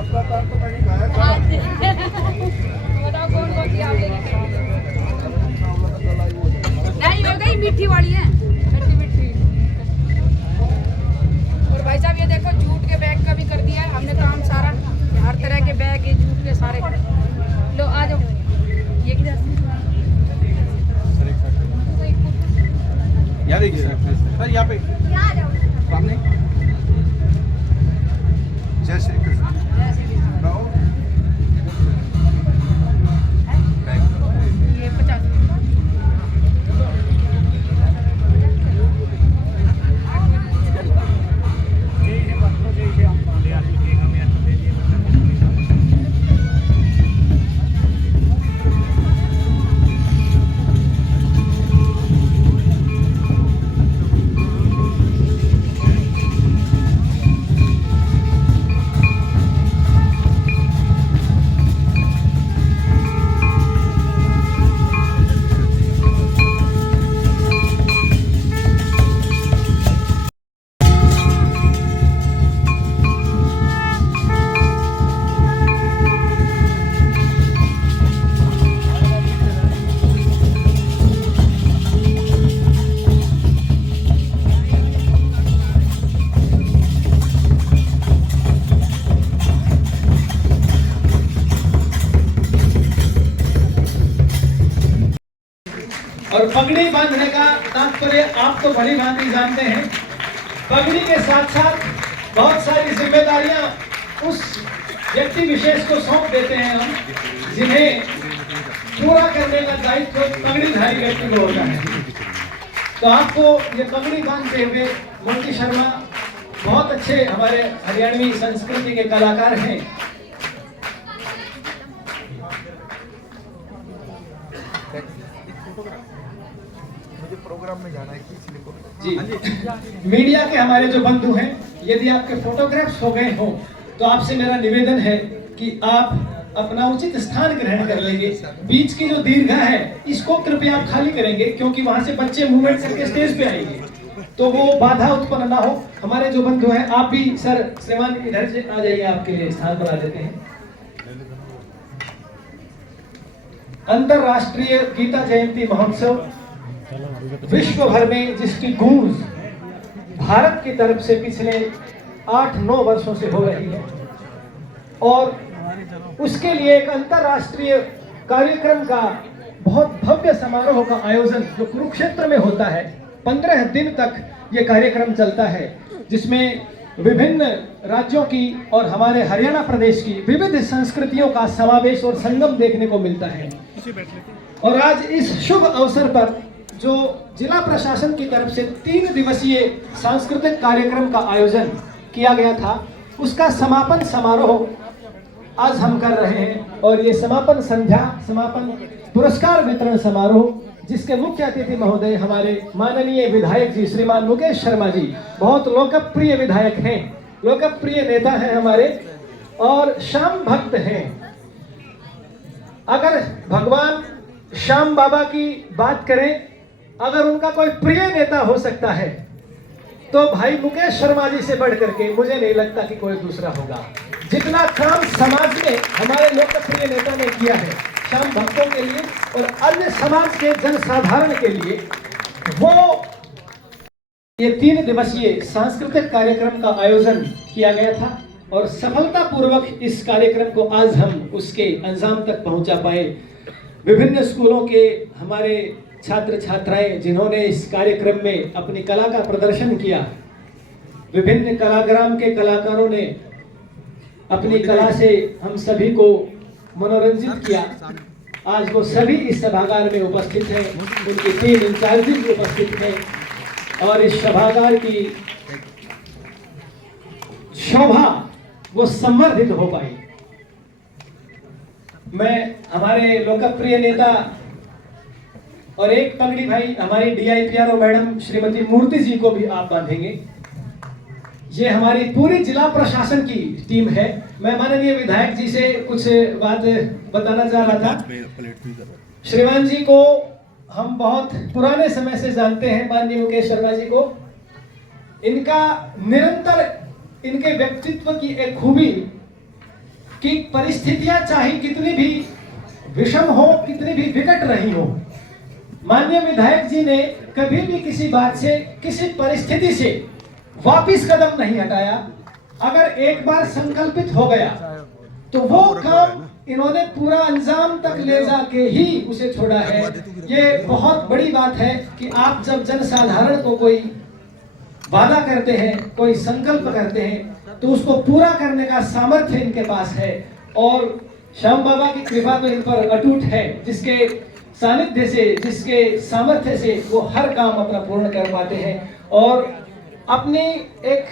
आपका काम तो मैंने खाया था। बताओ कौन कौन सी आप लेके नहीं हो गई मीठी वाली है, मीठी मीठी। और भाई साहब ये देखो जूट के बैग का भी कर दिया है हमने काम सारा, हर तरह के बैग ये जूट के सारे। लो आ जाओ, ये किधर यहाँ देखिए सर, यहाँ पे सामने। जय श्री कृष्ण। ये 50। और पगड़ी बांधने का तात्पर्य आप तो भली भांति जानते हैं। पगड़ी के साथ साथ बहुत सारी जिम्मेदारियां उस व्यक्ति विशेष को सौंप देते हैं हम, जिन्हें पूरा करने का दायित्व पगड़ीधारी व्यक्ति को होता है। तो आपको ये पगड़ी बांधते हुए मोती शर्मा बहुत अच्छे हमारे हरियाणवी संस्कृति के कलाकार हैं। प्रोग्राम में जाना है जी। मीडिया के हमारे जो बंधु हैं, यदि आपके फोटोग्राफ्स हो गए हो तो आपसे मेरा निवेदन है कि आप अपना उचित स्थान ग्रहण कर लेंगे। बीच की जो दीर्घा है इसको कृपया आप खाली करेंगे, क्योंकि वहां से बच्चे मूवमेंट करके स्टेज पे आएंगे तो वो बाधा उत्पन्न ना हो। हमारे जो बंधु हैं, आप भी सर श्रीमान इधर से आ जाइए, आपके लिए स्थान बना देते हैं। अंतरराष्ट्रीय गीता जयंती महोत्सव विश्व भर में जिसकी गूंज भारत की तरफ से पिछले 8-9 वर्षों से हो रही है, और उसके लिए एक अंतरराष्ट्रीय कार्यक्रम का बहुत भव्य समारोह का आयोजन जो कुरुक्षेत्र में होता है, 15 दिन तक ये कार्यक्रम चलता है, जिसमें विभिन्न राज्यों की और हमारे हरियाणा प्रदेश की विविध संस्कृतियों का समावेश और संगम देखने को मिलता है। और आज इस शुभ अवसर पर जो जिला प्रशासन की तरफ से 3 दिवसीय सांस्कृतिक कार्यक्रम का आयोजन किया गया था, उसका समापन समारोह आज हम कर रहे हैं। और ये समापन संध्या, समापन पुरस्कार वितरण समारोह, जिसके मुख्य अतिथि महोदय हमारे माननीय विधायक जी श्रीमान मुकेश शर्मा जी, बहुत लोकप्रिय विधायक हैं, लोकप्रिय नेता हैं हमारे, और श्याम भक्त हैं। अगर भगवान श्याम बाबा की बात करें, अगर उनका कोई प्रिय नेता हो सकता है तो भाई मुकेश शर्मा जी से बढ़ करके मुझे नहीं लगता कि कोई दूसरा होगा। जितना काम समाज में हमारे लोकप्रिय नेता ने किया है श्याम भक्तों के लिए और अन्य समाज के जनसाधारण के लिए, वो ये 3 दिवसीय सांस्कृतिक कार्यक्रम का आयोजन किया गया था। और सफलतापूर्वक इस कार्यक्रम को आज हम उसके अंजाम तक पहुंचा पाए। विभिन्न स्कूलों के हमारे छात्र छात्राएं जिन्होंने इस कार्यक्रम में अपनी कला का प्रदर्शन किया, विभिन्न कलाग्राम के कलाकारों ने अपनी कला से हम सभी को मनोरंजित किया। आज वो सभी इस सभागार में उपस्थित हैं, उनके 3 इंचार्जेस उपस्थित हैं। और इस सभागार की शोभा वो संवर्धित हो पाई। मैं हमारे लोकप्रिय नेता और एक पगड़ी भाई हमारी DIPRO मैडम श्रीमती मूर्ति जी को भी आप बांधेंगे। ये हमारी पूरी जिला प्रशासन की टीम है। मैं माननीय विधायक जी से कुछ बात बताना चाह रहा था। श्रीमान जी को हम बहुत पुराने समय से जानते हैं, माननीय मुकेश शर्मा जी को। इनका निरंतर, इनके व्यक्तित्व की एक खूबी कि परिस्थितियां चाहे कितनी भी विषम हो, कितनी भी विकट रही हो, माननीय विधायक जी ने कभी भी किसी बात से, किसी परिस्थिति से वापिस कदम नहीं हटाया। अगर एक बार संकल्पित हो गया तो वो काम इन्होंने पूरा अंजाम तक ले जाके ही उसे छोड़ा है। ये बहुत बड़ी बात है कि आप जब जनसाधारण को कोई वादा करते हैं, कोई संकल्प करते हैं, तो उसको पूरा करने का सामर्थ्य इनके पास है। और श्याम बाबा की कृपा तो इन पर अटूट है, जिसके सानिध्य से, जिसके सामर्थ्य से वो हर काम अपना पूर्ण कर पाते हैं। और अपनी एक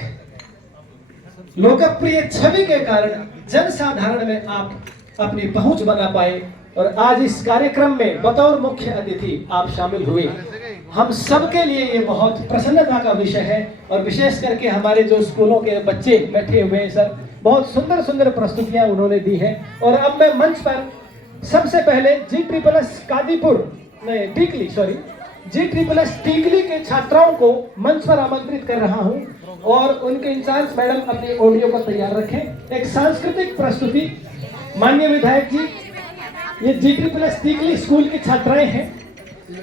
लोकप्रिय छवि के कारण जनसाधारण में आप अपनी पहुंच बना पाए और आज इस कार्यक्रम में बतौर मुख्य अतिथि आप शामिल हुए। हम सबके लिए ये बहुत प्रसन्नता का विषय है। और विशेष करके हमारे जो स्कूलों के बच्चे बैठे हुए हैं सर, बहुत सुंदर सुंदर प्रस्तुतियां उन्होंने दी हैं। और अब मैं मंच पर सबसे पहले GSSS कादीपुर नहीं GSSS टीकली के छात्राओं को मंच पर आमंत्रित कर रहा हूं और उनके इंचार्ज मैडम अपने ऑडियो को तैयार रखें। एक सांस्कृतिक प्रस्तुति। माननीय विधायक जी, ये GSSS टीकली स्कूल की छात्राएं हैं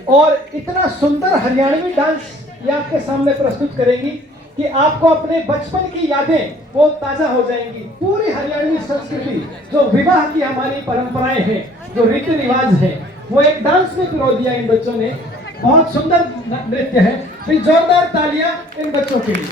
और इतना सुंदर हरियाणवी डांस ये आपके सामने प्रस्तुत करेंगी कि आपको अपने बचपन की यादें वो ताजा हो जाएंगी। पूरी हरियाणवी संस्कृति, जो विवाह की हमारी परंपराएं हैं, जो रीति रिवाज है, वो एक डांस में पिरो दिया इन बच्चों ने। बहुत सुंदर नृत्य है। फिर जोरदार तालियां इन बच्चों के लिए।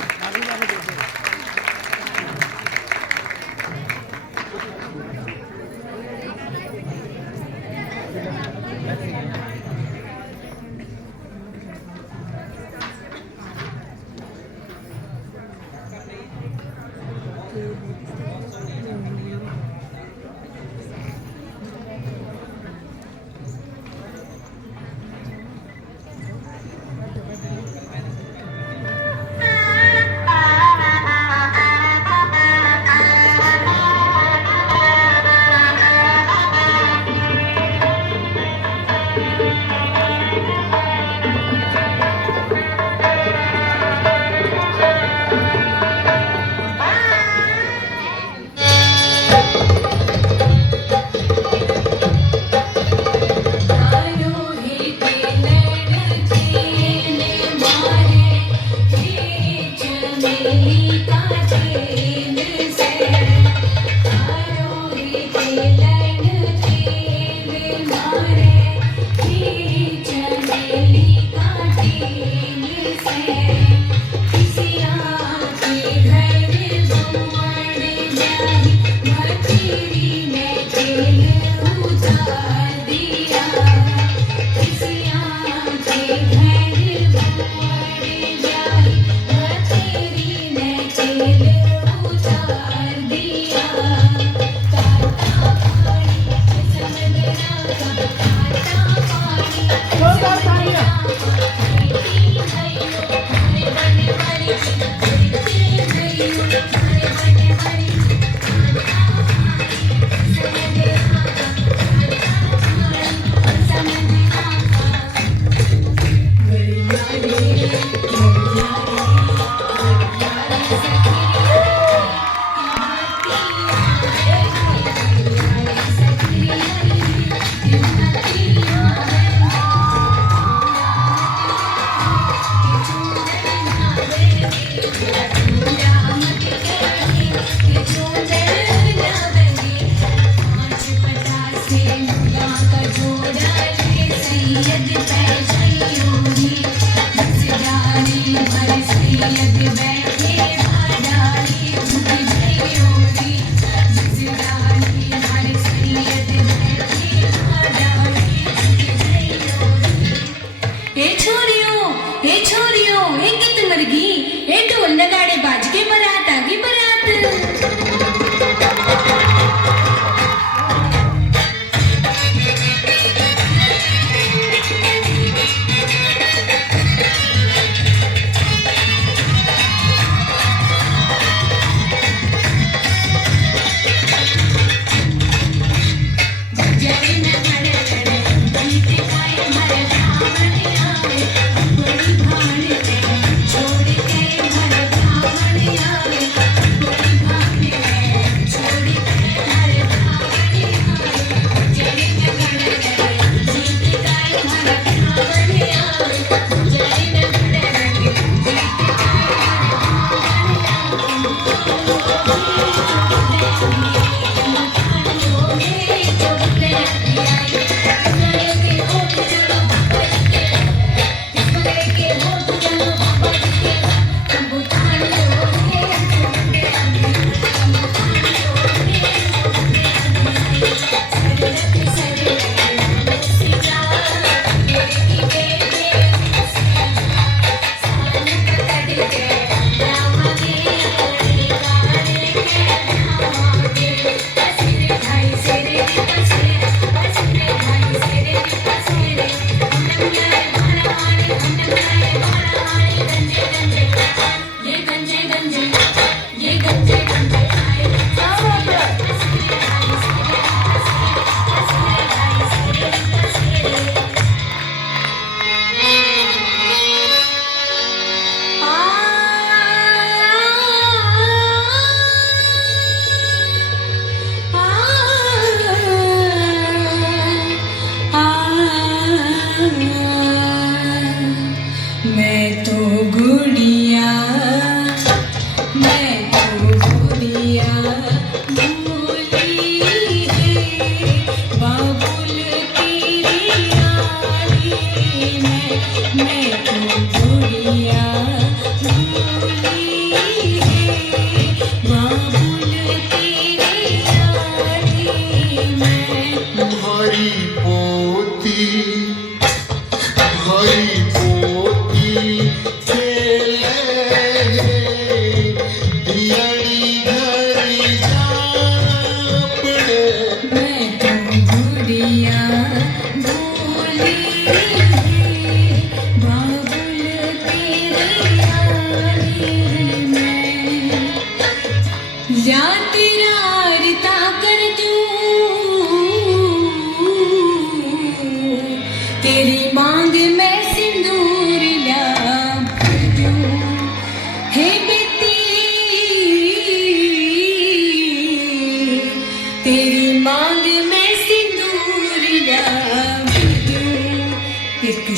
हे छोरियों, हे छोरियों,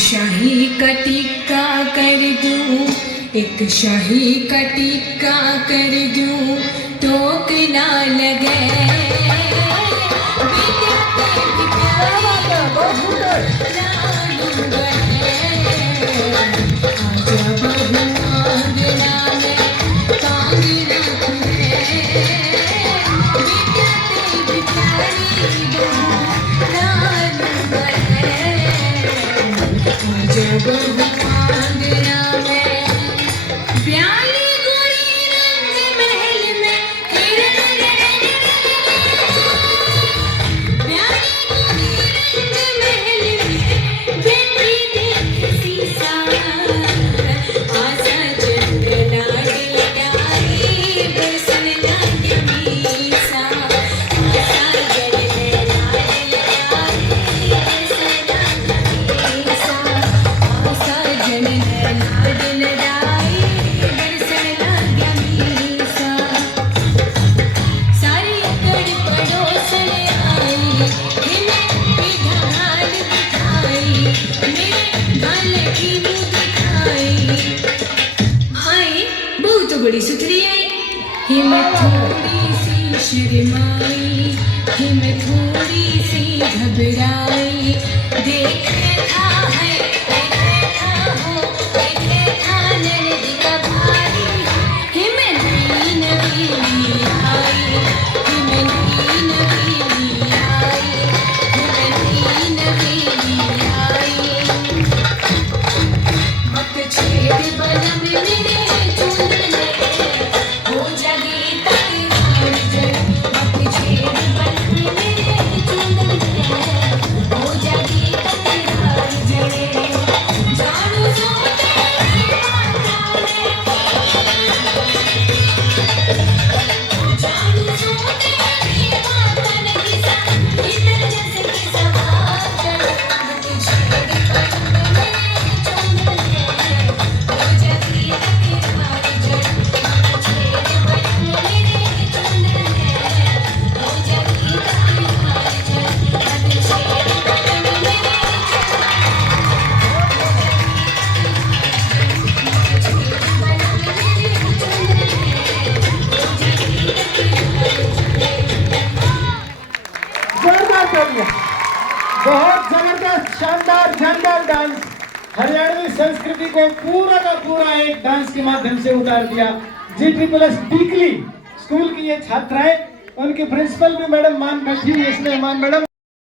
शाही का टिक्का कर दूं, एक शाही का टिक्का कर दूं, टोक ना लगे बड़ी सुथरी आई ही मैं थोड़ी सी शर्माई, ही मैं थोड़ी सी घबराई, देखा है देखा हो देखा ननद का भाई, ही मैं नई नवीनी आई, ही मैं नई नवीनी आई, ही मैं नई नवीनी आई। मत छेड़ बलम मेरे बहुत जबरदस्त शानदार झंडा डांस, हरियाणवी संस्कृति को पूरा का पूरा एक डांस के माध्यम से उतार दिया। G++ टीकली स्कूल की ये छात्राएं, उनके प्रिंसिपल भी मैडम मान बैठी हुई, इसमें मान मैडम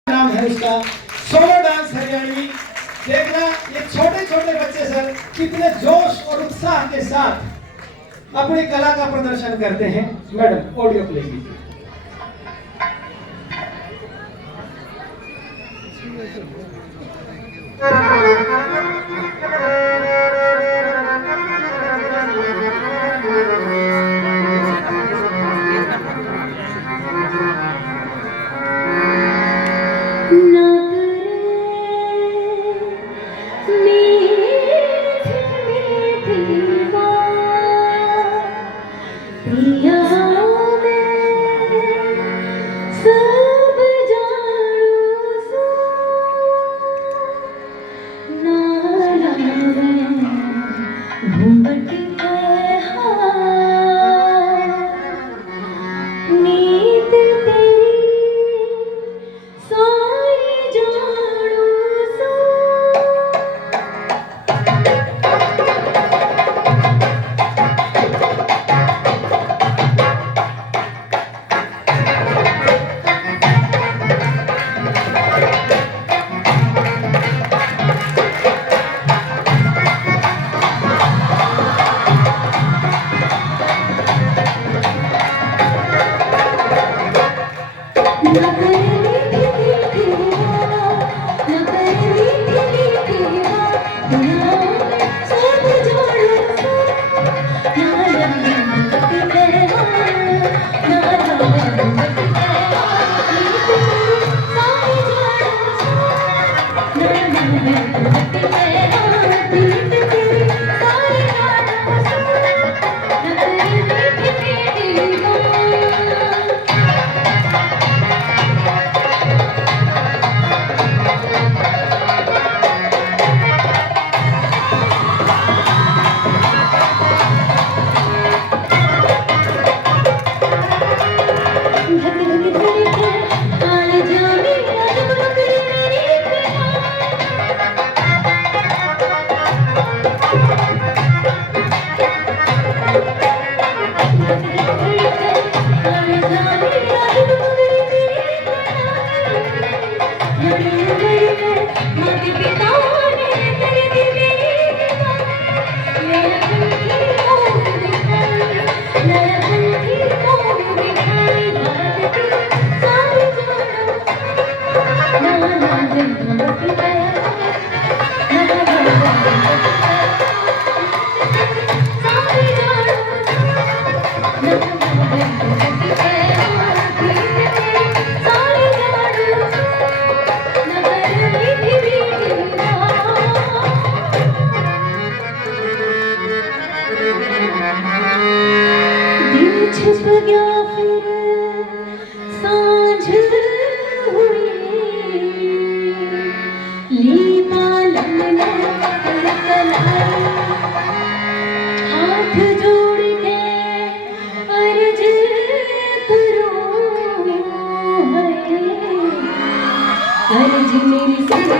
नाम है उसका, सोलो डांस हरियाणवी। देखना ये छोटे छोटे बच्चे सर कितने जोश और उत्साह के साथ अपनी कला का प्रदर्शन करते हैं। मैडम ऑडियो प्ले कीजिए। छुप गया फिर सांझ हुई ली पालन हाथ जोड़ के अर्ज करो अर्ज मेरी सुन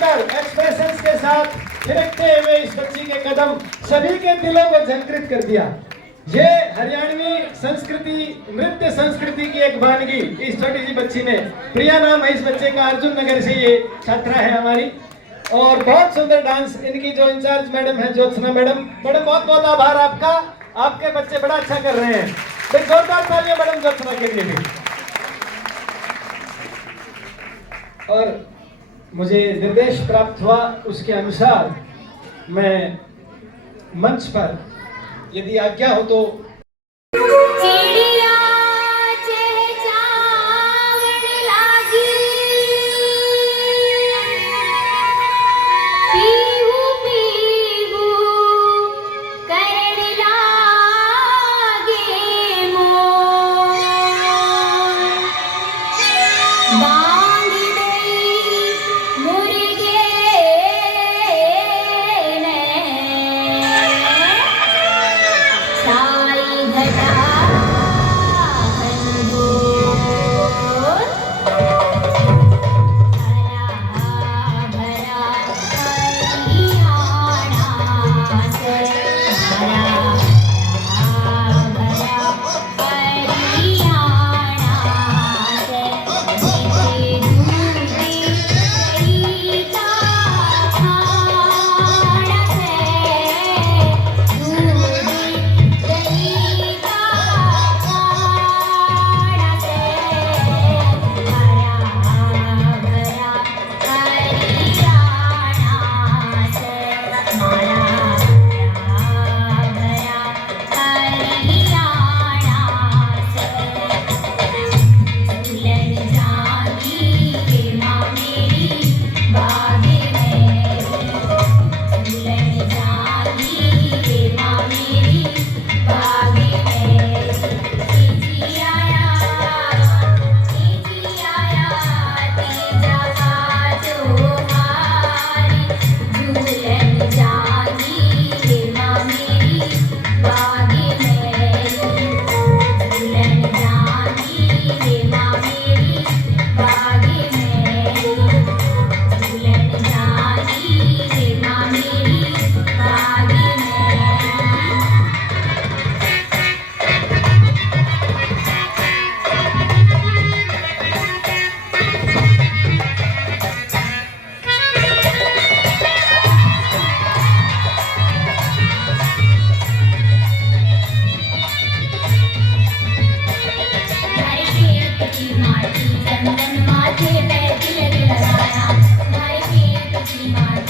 लो एक्सप्रेशंस के साथ थिरकते हुए इस बच्ची के कदम सभी के दिलों को झंकृत कर दिया। ये हरियाणवी संस्कृति नृत्य संस्कृति की एक वानगी इस छोटी सी बच्ची ने, प्रिया नाम है इस बच्चे का, अर्जुन नगर से ये छात्रा है हमारी, और बहुत सुंदर डांस इनकी जो इंचार्ज मैडम है ज्योत्सना मैडम, मैडम बहुत बहुत आभार आपका, आपके बच्चे बड़ा अच्छा कर रहे हैं। एक जोरदार तालियां मैडम ज्योत्सना के लिए भी। और मुझे निर्देश प्राप्त हुआ उसके अनुसार मैं मंच पर यदि आज्ञा हो तो चिड़िया चहचहावण लागी पीहू पीहू करण लागे मोर बांध दई मुर्गे ने साई घटा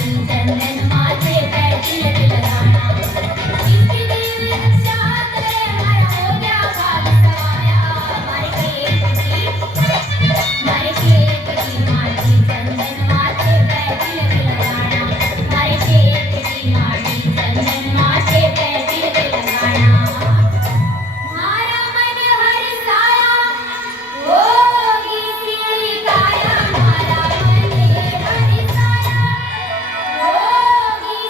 चंदन माथे पे तिलक लगाना इसकी देव रक्षा करे हमारा हो गया भाग सवाया हमारे खेत की माटी चंदन माथे पे तिलक लगाना हमारे खेत की माटी चंदन माथे पे तिलक लगाना हमारा मन हरसाया होगी श्री काया हमारा मन हरसाया होगी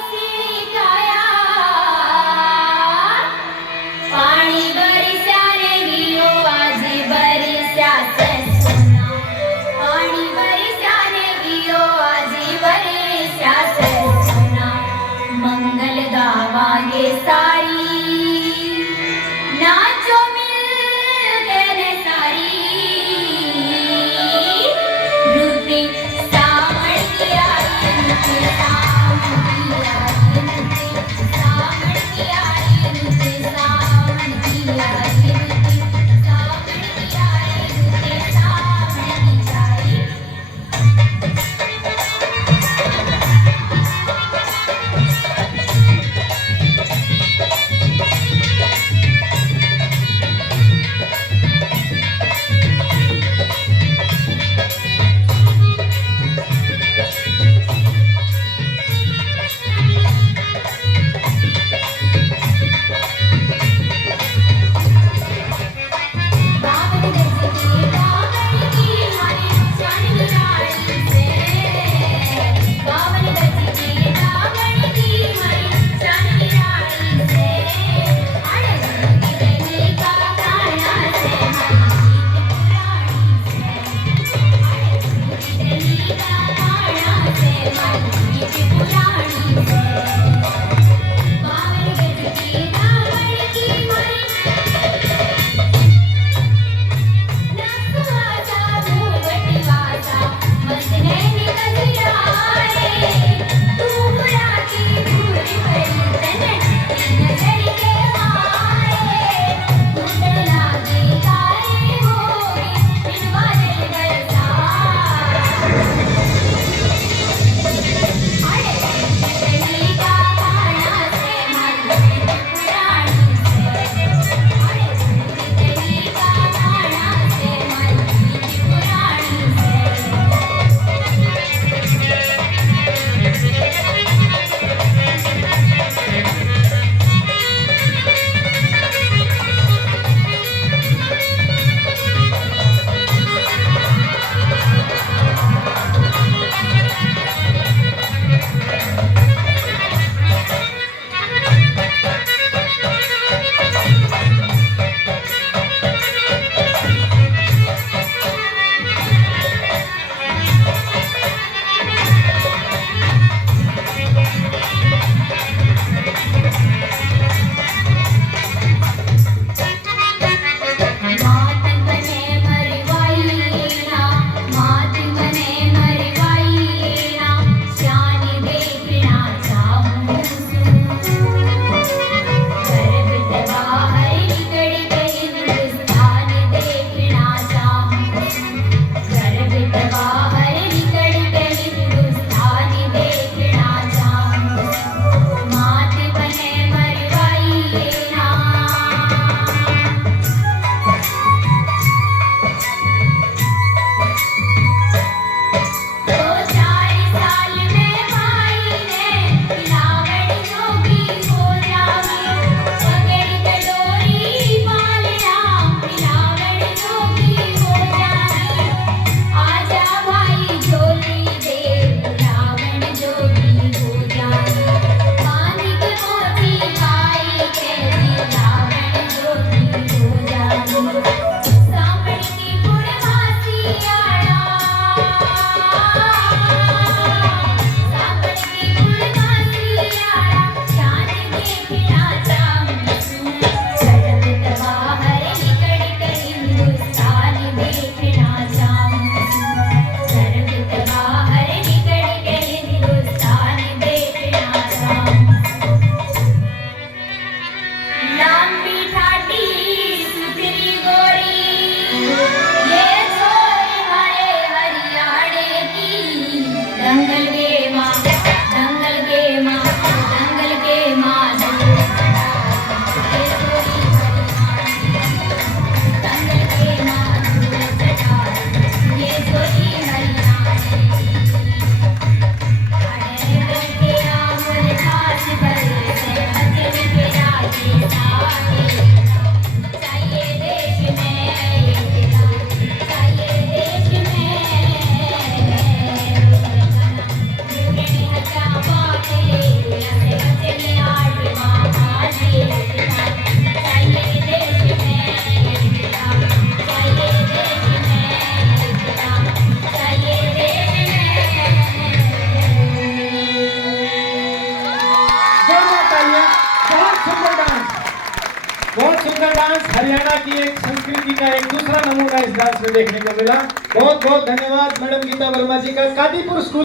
बहुत सुंदर डांस हरियाणा की एक संस्कृति का एक दूसरा नमूना इस डांस में देखने को मिला। बहुत बहुत धन्यवाद मैडम गीता वर्मा जी का। कादीपुर स्कूल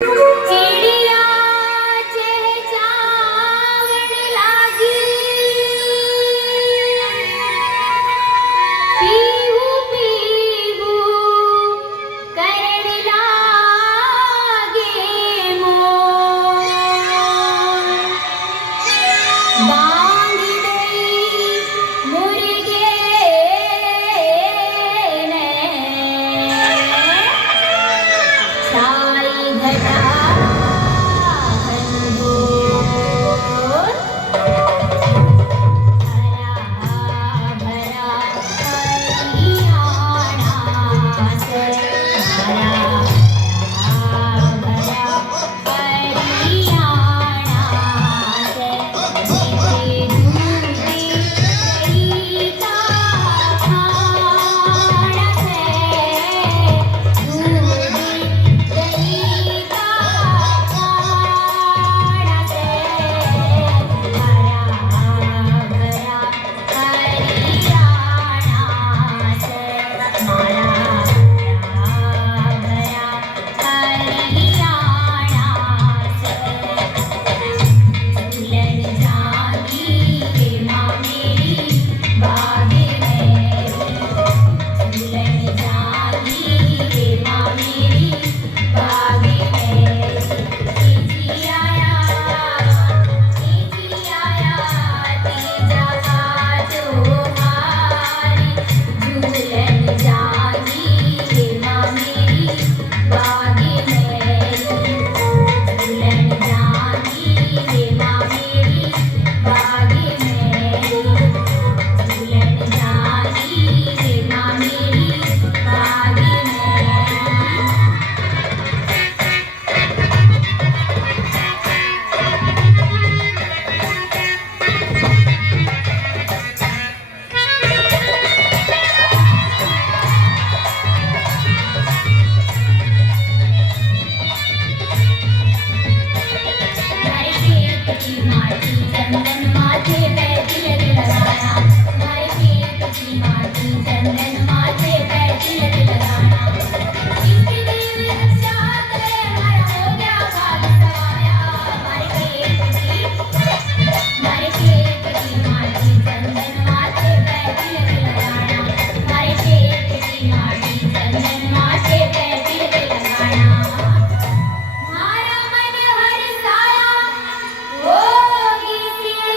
चिड़िया चहचहावण लागी, पीहू पीहू करण लागे मोर, बांध दई मुर्गे ने साई घटा घनघोर, हरा भरा हरियाणा से, हरा भरा हरियाणा से, मेरे दूधी दही का खाना से, दूधी दही का खाना से, हरा भरा हरियाणा से, हमारा हरा भरा हरियाणा से। दुल्हन जागी के माँ मेरी बागे मेरी, दुल्हन जागी के माँ मेरी बागे मेरी, तीजी आया तीजा बाजो हारी, दुल्हन जागी के माँ मेरी बागे मेरी, दुल्हन जागी के माँ मेरी बागे मेरी, दुल्हन जागी के माँ मेरी बागे मेरी। हमारे खेत की माटी चंदन माथे पे तिलक लगाना, हमारे खेत की माटी चंदन माथे पे तिलक लगाना, इसकी देव रक्षा करे हमारा हो गया भाग सवाया, हमारे खेत की माटी चंदन माथे पे तिलक लगाना, हमारे खेत की माटी चंदन माथे पे तिलक लगाना, हमारा मन हर साया होगी सिर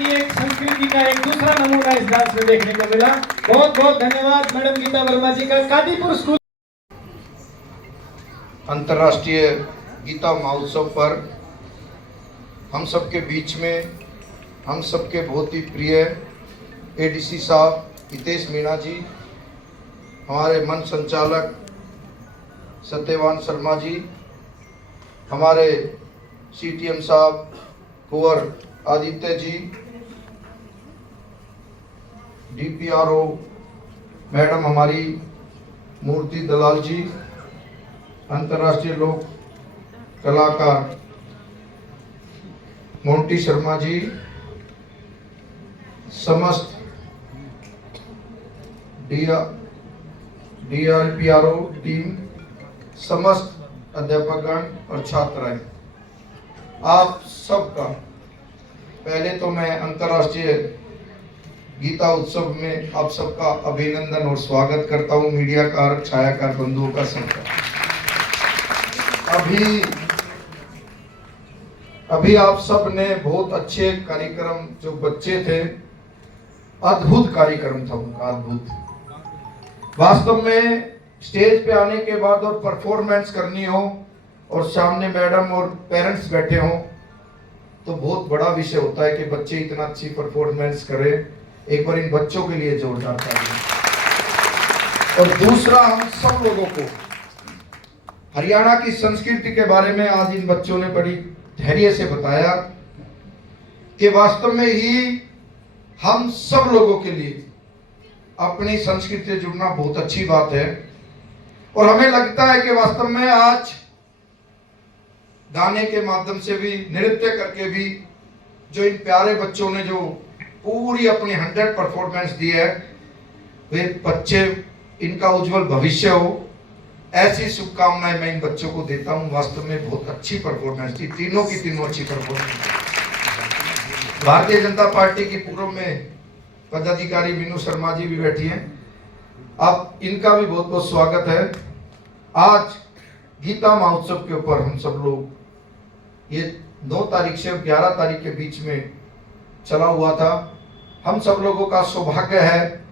की एक संस्कृति का एक दूसरा नमूना इस डांस में देखने को मिला। बहुत बहुत धन्यवाद मैडम गीता वर्मा जी का। कादीपुर स्कूल अंतर्राष्ट्रीय गीता महोत्सव पर हम सबके बीच में हम सबके बहुत ही प्रिय एडीसी साहब हितेश मीणा जी, हमारे मंच संचालक सत्यवान शर्मा जी, हमारे सीटीएम साहब कुंवर आदित्य जी, डीपीआरओ मैडम हमारी मूर्ति दलाल जी, अंतर्राष्ट्रीय लोक कलाकार मोंटी शर्मा जी, समस्त डीआरपीआरओ टीम, समस्त अध्यापकगण और छात्राएं, आप सबका पहले तो मैं अंतर्राष्ट्रीय गीता उत्सव में आप सबका अभिनंदन और स्वागत करता हूं। मीडियाकार छायाकार बंधुओं का सबका अभी आप सब ने बहुत अच्छे कार्यक्रम, जो बच्चे थे, अद्भुत कार्यक्रम था उनका, अद्भुत। वास्तव में स्टेज पे आने के बाद और परफॉर्मेंस करनी हो और सामने मैडम और पेरेंट्स बैठे हो तो बहुत बड़ा विषय होता है कि बच्चे इतना अच्छी परफॉर्मेंस करें। एक बार इन बच्चों के लिए जोरदार तालियां। और दूसरा, हम सब लोगों को हरियाणा की संस्कृति के बारे में आज इन बच्चों ने बड़ी धैर्य से बताया कि वास्तव में ही हम सब लोगों के लिए अपनी संस्कृति से जुड़ना बहुत अच्छी बात है। और हमें लगता है कि वास्तव में आज गाने के माध्यम से भी, नृत्य करके भी, जो इन प्यारे बच्चों ने जो पूरी अपनी 100 परफॉर्मेंस दी है, वे बच्चे, इनका उज्जवल भविष्य हो, ऐसी शुभकामनाएं मैं इन बच्चों को देता हूं। वास्तव में बहुत अच्छी परफॉर्मेंस थी, तीनों की तीनों अच्छी परफॉर्मेंस। भारतीय जनता पार्टी की पूर्व में पदाधिकारी मीनू शर्मा जी भी बैठी हैं, अब इनका भी बहुत बहुत स्वागत है। आज गीता महोत्सव के ऊपर हम सब लोग, ये 9 तारीख से 11 तारीख के बीच में चला हुआ था। हम सब लोगों का सौभाग्य है,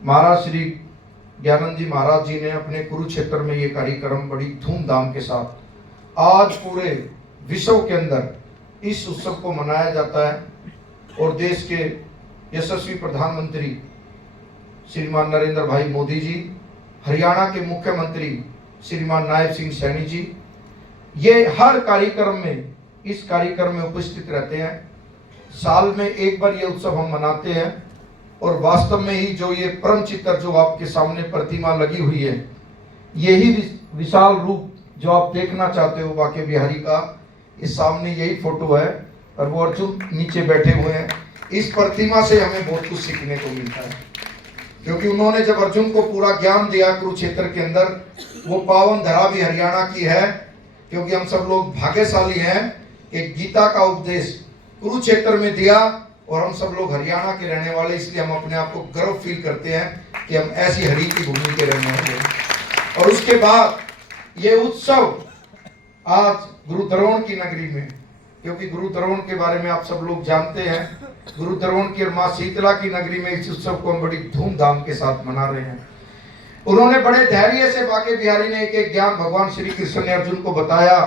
महाराज श्री ज्ञानंद जी महाराज जी ने अपने कुरुक्षेत्र में ये कार्यक्रम बड़ी धूमधाम के साथ आज पूरे विश्व के अंदर इस उत्सव को मनाया जाता है। और देश के यशस्वी प्रधानमंत्री श्रीमान नरेंद्र भाई मोदी जी, हरियाणा के मुख्यमंत्री श्रीमान नायब सिंह सैनी जी, ये हर कार्यक्रम में, इस कार्यक्रम में उपस्थित रहते हैं। साल में एक बार ये उत्सव हम मनाते हैं। और वास्तव में ही जो ये परम चित्तर जो आपके सामने प्रतिमा लगी हुई है, यही विशाल रूप जो आप देखना चाहते हो बांके बिहारी का, इस सामने यही फोटो है और वो अर्जुन नीचे बैठे हुए हैं। इस प्रतिमा से हमें बहुत कुछ सीखने को मिलता है, क्योंकि उन्होंने जब अर्जुन को पूरा ज्ञान दिया कुरुक्षेत्र के अंदर, वो पावन धरा भी हरियाणा की है, क्योंकि हम सब लोग भाग्यशाली हैं कि गीता का उपदेश कुरुक्षेत्र में दिया और हम सब लोग हरियाणा के रहने वाले, इसलिए हम अपने आप को गर्व फील करते हैं कि हम ऐसी हरि की भूमि के रहने वाले हैं। और उसके बाद ये उत्सव आज गुरु द्रोण की नगरी में, क्योंकि गुरु द्रोण के बारे में आप सब लोग जानते हैं, गुरु द्रोण की और माँ शीतला की नगरी में इस उत्सव को हम बड़ी धूमधाम के साथ मना रहे हैं। उन्होंने बड़े धैर्य से बांके बिहारी ने एक ज्ञान भगवान श्री कृष्ण ने अर्जुन को बताया,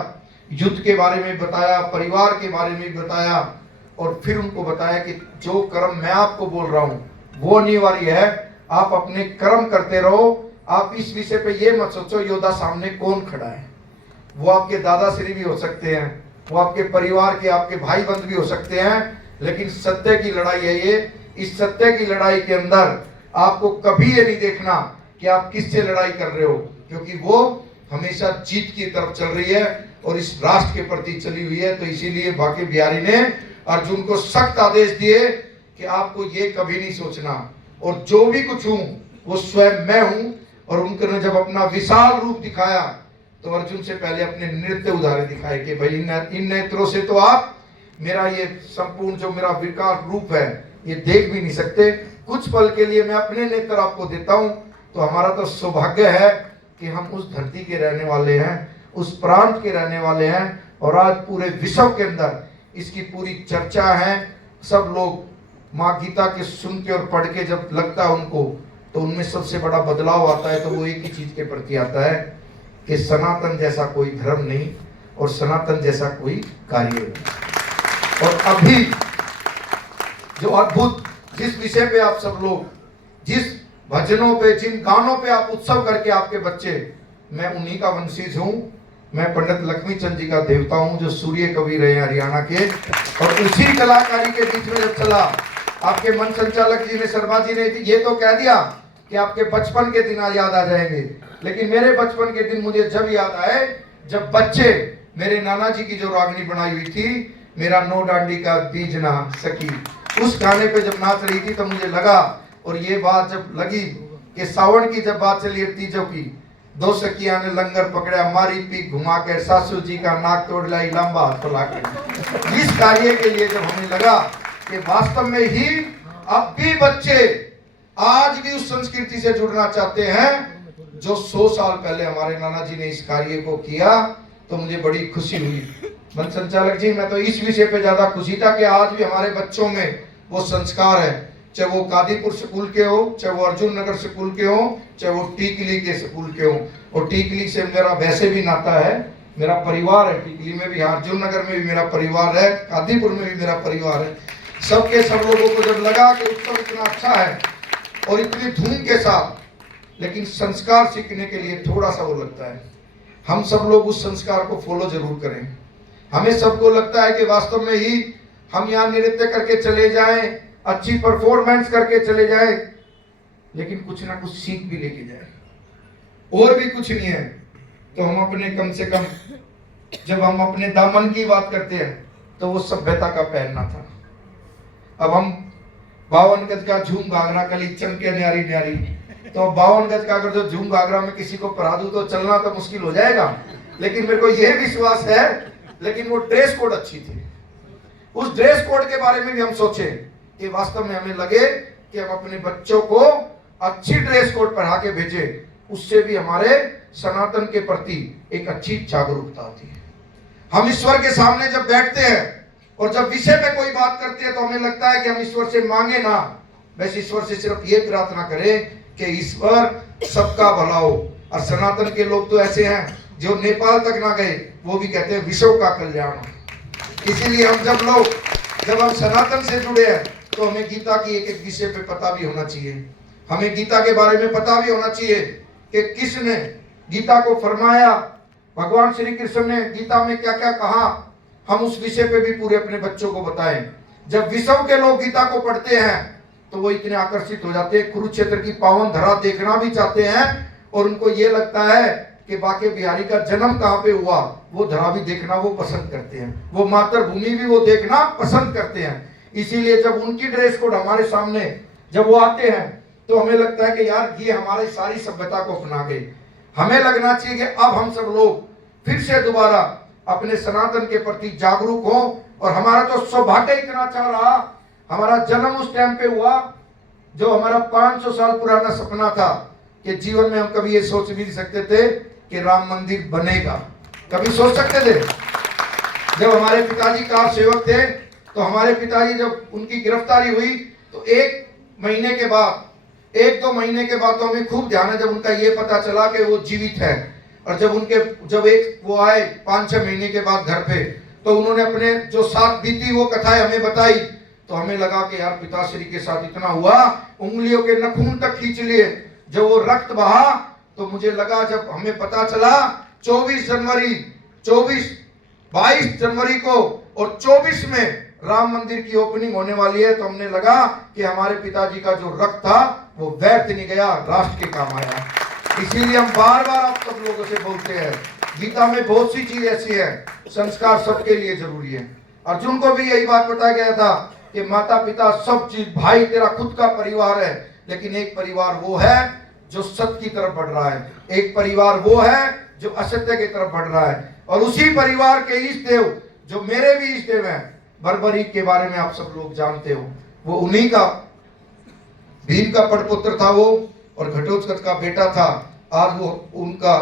युद्ध के बारे में बताया, परिवार के बारे में बताया, और फिर उनको बताया कि जो कर्म मैं आपको बोल रहा हूं वो अनिवार्य है, आप अपने कर्म करते रहो। आप इस विषय पे ये मत सोचो योद्धा सामने कौन खड़ा है, वो आपके दादाश्री भी हो सकते हैं, वो आपके परिवार के, आपके भाई बंधु भी हो सकते हैं, लेकिन सत्य की लड़ाई है ये। इस सत्य की लड़ाई के अंदर आपको कभी ये नहीं देखना कि आप किससे लड़ाई कर रहे हो, क्योंकि वो हमेशा जीत की तरफ चल रही है और इस राष्ट्र के प्रति चली हुई है। तो इसीलिए बांके बिहारी ने अर्जुन को सख्त आदेश दिए कि आपको ये कभी नहीं सोचना, और जो भी कुछ हूं वो स्वयं मैं हूं। और उन्होंने जब अपना विशाल रूप दिखाया तो अर्जुन से पहले अपने नृत्य उदाहरण दिखाए कि भाई इन नेत्रों से तो आप मेरा ये संपूर्ण जो मेरा विकराल रूप है ये देख भी नहीं सकते, कुछ पल के लिए मैं अपने नेत्र आपको देता हूं। तो हमारा तो सौभाग्य है कि हम उस धरती के रहने वाले हैं, उस प्रांत के रहने वाले हैं, और आज पूरे विश्व के अंदर इसकी पूरी चर्चा है। सब लोग माँ गीता के सुन के और पढ़ के जब लगता है उनको, तो उनमें सबसे बड़ा बदलाव आता है। तो वो एक ही चीज के प्रति आता है कि सनातन जैसा कोई धर्म नहीं और सनातन जैसा कोई कार्य नहीं। और अभी जो अद्भुत जिस विषय पे आप सब लोग, जिस भजनों पे, जिन गानों पे आप उत्सव करके आपके बच्चे, मैं उन्हीं का वंशीज हूँ। मैं पंडित लक्ष्मी चंद जी का देवता हूँ जो सूर्य कवि रहे हरियाणा के। और उसी कलाकारी के बीच में जब चला, आपके मन संचालक जी ने, शर्मा जी ने ये तो कह दिया कि आपके बचपन के दिन याद आ जाएंगे, लेकिन मेरे बचपन के दिन मुझे जब याद आए जब बच्चे मेरे नाना जी की जो रागनी बनाई हुई थी, मेरा नो डांडी का बीज ना सकी, उस गाने पे जब नाच रही थी तो मुझे लगा। और ये बात जब लगी कि सावन की जब बात चली तीजों की, दो सखिया ने लंगर पकड़ा, मारी पी घुमा कर, सासू जी का नाक तोड़ लाई लंबा हाथ फैला के। इस कार्य के लिए जब हमें लगा कि वास्तव में ही अब भी बच्चे आज भी उस संस्कृति से जुड़ना चाहते हैं जो 100 साल पहले हमारे नाना जी ने इस कार्य को किया, तो मुझे बड़ी खुशी हुई। मन संचालक जी, मैं तो इस विषय पे ज्यादा खुशी था कि आज भी हमारे बच्चों में वो संस्कार है, चाहे वो कादीपुर स्कूल के हो, चाहे वो अर्जुन नगर स्कूल के हो, चाहे वो टीकली के स्कूल के हो। और टीकली से मेरा वैसे भी नाता है, मेरा परिवार है टीकली में भी, अर्जुन नगर में भी मेरा परिवार है, कादीपुर में भी मेरा परिवार है। सबके सब लोगों को जब लगा कि उत्सव इतना अच्छा है और इतनी धूम के साथ, लेकिन संस्कार सीखने के लिए थोड़ा सा वो लगता है। हम सब लोग उस संस्कार को फॉलो जरूर करें। हमें सबको लगता है कि वास्तव में ही हम यहाँ नृत्य करके चले जाएं, अच्छी परफॉर्मेंस करके चले जाएं, लेकिन कुछ ना कुछ सीख भी लेके जाएं, और भी कुछ नहीं है तो हम अपने, कम से कम जब हम अपने दामन की बात करते हैं तो वो सभ्यता का पहनना था। अब हम 52 गज का झूम घाघरा कली चमके न्यारी न्यारी, तो 52 गज का अगर जो झूम घाघरा में किसी को पहरा दूं तो चलना तो मुश्किल हो जाएगा। लेकिन मेरे को यह विश्वास है, लेकिन वो ड्रेस कोड अच्छी थी। उस ड्रेस कोड के बारे में भी हम सोचें कि वास्तव में हमें लगे कि हम अपने बच्चों को अच्छी ड्रेस कोड पहना के भेजें, उससे भी हमारे सनातन के प्रति एक अच्छी जागरूकता होती है। हम ईश्वर के सामने जब बैठते हैं और जब विषय पे कोई बात करते हैं तो हमें लगता है कि हम ईश्वर से मांगे ना, बस ईश्वर से सिर्फ ये प्रार्थना करें कि ईश्वर सबका भला हो। और सनातन के लोग तो ऐसे हैं जो नेपाल तक ना गए, वो भी कहते हैं विश्व का कल्याण। इसीलिए जब हम सनातन से जुड़े हैं तो हमें गीता की एक एक विषय पे पता भी होना चाहिए। हमें गीता के बारे में पता भी होना चाहिए कि किसने गीता को फरमाया, भगवान श्री कृष्ण ने गीता में क्या क्या कहा, हम उस विषय पे भी पूरे अपने बच्चों को बताएं। जब विश्व के लोग गीता को पढ़ते हैं तो वो इतने आकर्षित हो जाते हैं, कुरुक्षेत्र की पावन धरा देखना भी चाहते हैं, और उनको ये लगता है कि बाके बिहारी का जन्म कहाँ पे हुआ, वो धरा भी देखना वो पसंद करते हैं, वो मातृभूमि भी वो देखना पसंद करते हैं। इसीलिए जब उनकी ड्रेस कोड हमारे सामने जब वो आते हैं तो हमें लगता है कि यार ये हमारी सारी सभ्यता को अपना गए। हमें लगना चाहिए कि अब हम सब लोग फिर से दोबारा अपने सनातन के प्रति जागरूक हो। और हमारा तो सौभाग्य इतना अच्छा रहा, हमारा जन्म उस टाइम पे हुआ जो हमारा 500 साल पुराना सपना था कि जीवन में हम कभी ये सोच भी नहीं सकते थे कि राम मंदिर बनेगा। कभी सोच सकते थे? जब हमारे पिताजी कार सेवक थे तो हमारे पिताजी जब उनकी गिरफ्तारी हुई तो 1 महीने के बाद, 1-2 महीने के बाद तो हमें खूब ध्यान है जब उनका ये पता चला कि वो जीवित है। और जब वो आए 5-6 महीने के बाद घर पे, तो उन्होंने अपने जो साथ बीती वो कथाएं हमें बताई, तो हमें लगा कि यार पिताश्री के साथ इतना हुआ, उंगलियों के नखून तक खींच लिए। जब वो रक्त बहा तो मुझे लगा, जब हमें पता चला 22 जनवरी को और 24 में राम मंदिर की ओपनिंग होने वाली है, तो हमने लगा कि हमारे पिताजी का जो रक्त था वो व्यर्थ नहीं गया, राष्ट्र के काम आया। इसीलिए हम बार बार आप सब लोगों से बोलते हैं, गीता में बहुत सी चीज ऐसी है, संस्कार सबके लिए जरूरी है। अर्जुन को भी यही बात बताया गया था कि माता पिता सब चीज, भाई तेरा खुद का परिवार है, लेकिन एक परिवार वो है जो सत्य की तरफ बढ़ रहा है, एक परिवार वो है जो असत्य की तरफ बढ़ रहा है। और उसी परिवार के इष्ट देव, जो मेरे भी इष्ट देव हैं, बर्बरी के बारे में आप सब लोग जानते हो, वो उन्हीं का, भीम का पड़पुत्र था वो, और घटोत्कच का बेटा था। आज वो उनका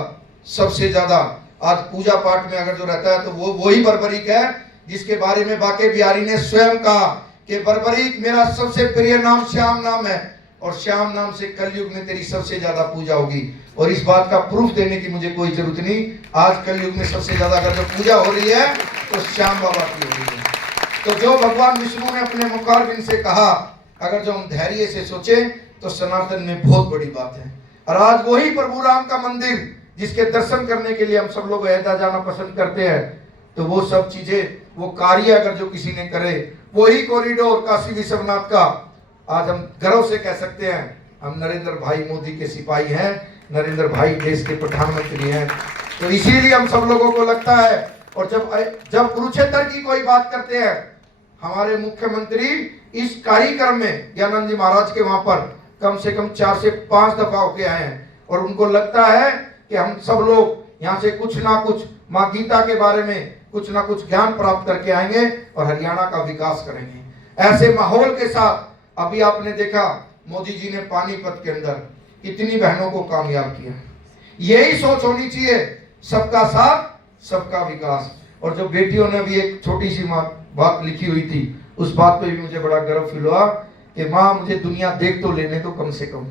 सबसे ज्यादा आज पूजा पाठ में अगर जो रहता है तो वो वही बर्बरीक है जिसके बारे में बाके बिहारी ने स्वयं कहा कि बर्बरीक मेरा सबसे प्रिय नाम श्याम नाम है और श्याम नाम से कलयुग में तेरी सबसे ज्यादा पूजा होगी। और इस बात का प्रूफ देने की मुझे कोई जरूरत नहीं। आज कलयुग में सबसे ज्यादा अगर जो पूजा हो रही है तो श्याम बाबा की हो रही है। तो जो भगवान विष्णु ने अपने मुखारबिंद से कहा, अगर जो हम धैर्य से सोचें तो सनातन में बहुत बड़ी बात है। और आज वही प्रभु राम का मंदिर जिसके दर्शन करने के लिए हम सब लोग अयोध्या जाना पसंद करते हैं, तो वो सब चीजें, वो कार्य अगर जो किसी ने करे, वही कॉरिडोर काशी विश्वनाथ का, आज हम गर्व से कह सकते हैं हम नरेंद्र भाई मोदी के सिपाही हैं, नरेंद्र भाई देश के प्रधानमंत्री हैं। तो इसीलिए हम सब लोगों को लगता है, और जब कुरुक्षेत्र की कोई बात करते हैं, हमारे मुख्यमंत्री इस कार्यक्रम में ज्ञानानंद जी महाराज के वहां पर कम से कम 4 से 5 दफा होके आए हैं। और उनको लगता है कि हम सब लोग यहाँ से कुछ ना कुछ माँ गीता के बारे में कुछ ना कुछ ज्ञान प्राप्त करके आएंगे और हरियाणा का विकास करेंगे। ऐसे माहौल के साथ अभी आपने देखा मोदी जी ने पानीपत के अंदर कितनी बहनों को कामयाब किया। यही सोच होनी चाहिए, सबका साथ सबका विकास। और जो बेटियों ने भी एक छोटी सी बात लिखी हुई थी, उस बात पे भी मुझे बड़ा गर्व फील हुआ कि माँ मुझे दुनिया देख तो लेने तो कम से कम,